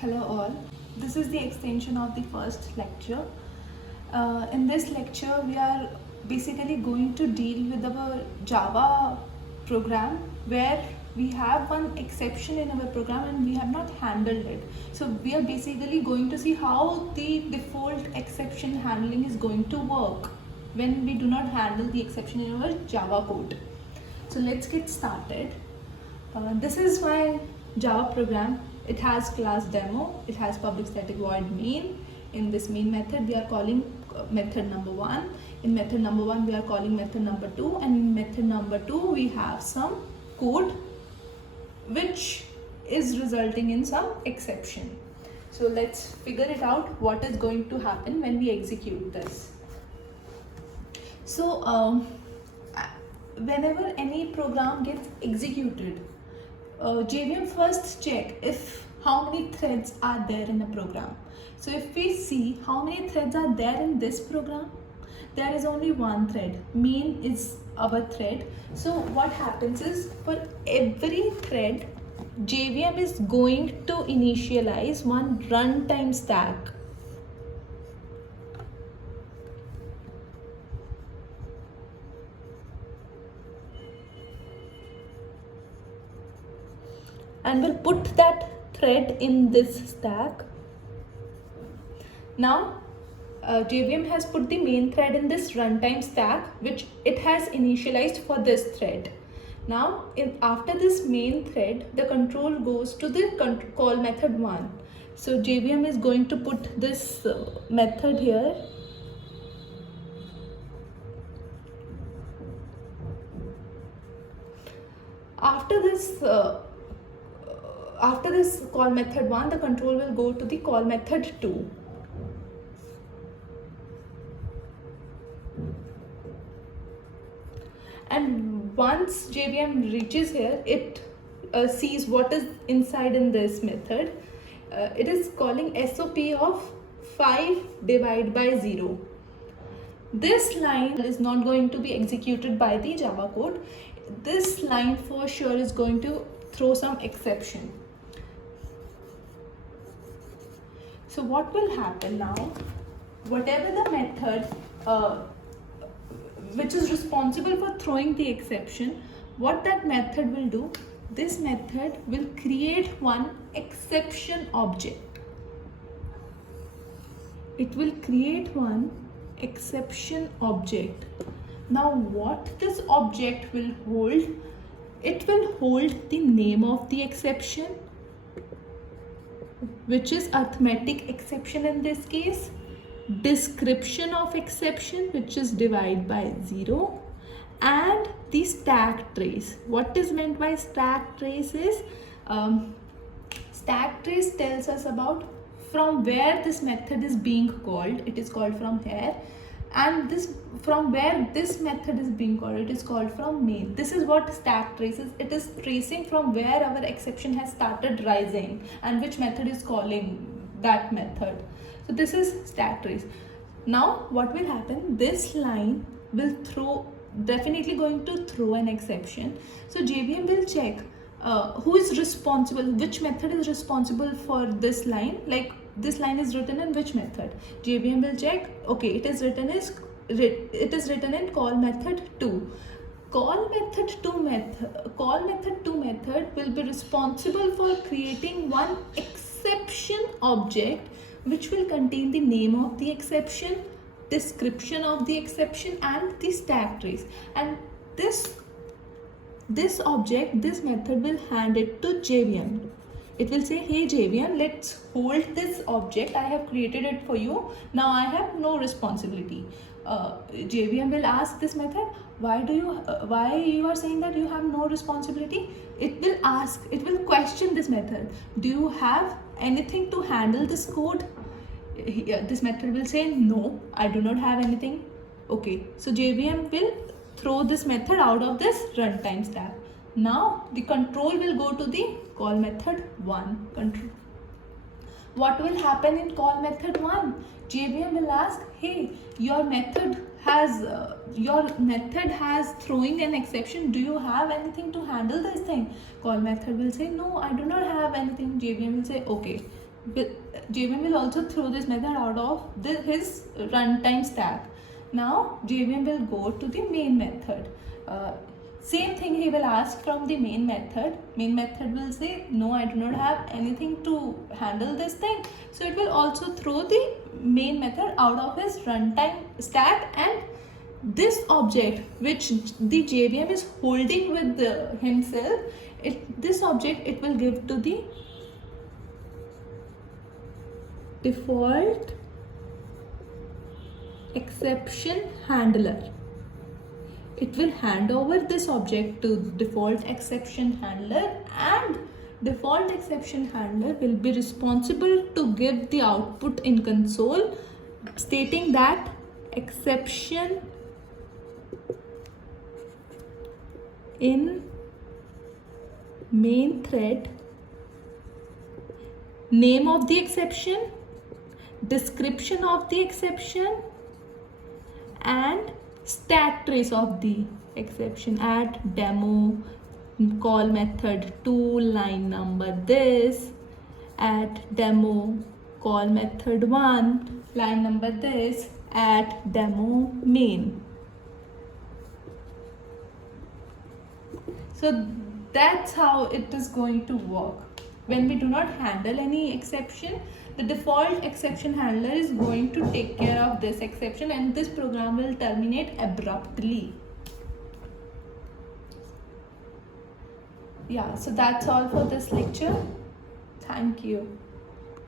Hello all, this is the extension of the first lecture. In this lecture we are basically going to deal with our Java program where we have one exception in our program and we have not handled it. So we are basically going to see how the default exception handling is going to work when we do not handle the exception in our Java code. So let's get started. This is my Java program. It has class demo, it has public static void main. In this main method we are calling method number 1. In method number 1 we are calling method number 2, and in method number 2 we have some code which is resulting in some exception. So let's figure it out what is going to happen when we execute this. So whenever any program gets executed, JVM first check if how many threads are there in a program. So if we see how many threads are there in this program, there is only one thread. Main is our thread. So what happens is for every thread, JVM is going to initialize one runtime stack. And we'll put that thread in this stack. Now JVM has put the main thread in this runtime stack which it has initialized for this thread. Now after this main thread, the control goes to the call method 1. So JVM is going to put this method here. After this call method 1, the control will go to the call method 2. And once JVM reaches here, it sees what is inside in this method. It is calling SOP of 5 divided by 0. This line is not going to be executed by the Java code. This line for sure is going to throw some exception. So what will happen now? Whatever the method which is responsible for throwing the exception, what that method will do, this method will create one exception object. It will create one exception object. Now what this object will hold, it will hold the name of the exception, which is arithmetic exception in this case, description of exception which is divide by 0, and the stack trace. What is meant by stack trace is stack trace tells us about from where this method is being called. It is called from here, and this from where this method is being called, it is called from main. This is what stack trace is. It is tracing from where our exception has started rising and which method is calling that method. So this is stack trace. Now what will happen, this line will definitely going to throw an exception. So JVM will check who is responsible, which method is responsible for this line, like this line is written in which method. JVM will check, okay, it is written in call method 2. Call method 2 method will be responsible for creating one exception object which will contain the name of the exception, description of the exception, and the stack trace. And this method will hand it to JVM. It will say, hey JVM, let's hold this object. I have created it for you. Now I have no responsibility. JVM will ask this method, why you are saying that you have no responsibility? It will question this method. Do you have anything to handle this code? This method will say, no, I do not have anything. Okay, so JVM will throw this method out of this runtime stack. Now the control will go to the call method 1 control. What will happen in call method 1? JVM will ask, hey, your method has throwing an exception. Do you have anything to handle this thing? Call method will say, no, I do not have anything. JVM will say, okay, JVM will also throw this method out of his runtime stack. Now JVM will go to the main method. Same thing he will ask from the main method. Main method will say, no, I do not have anything to handle this thing. So it will also throw the main method out of his runtime stack, and this object which the JVM is holding with himself, this object it will give to the default exception handler. It will hand over this object to default exception handler, and default exception handler will be responsible to give the output in console stating that exception in main thread, name of the exception, description of the exception, and stack trace of the exception at demo call method 2 line number this, at demo call method 1 line number this, at demo main. So that's how it is going to work. When we do not handle any exception, the default exception handler is going to take care of this exception, and this program will terminate abruptly. Yeah, so that's all for this lecture. Thank you.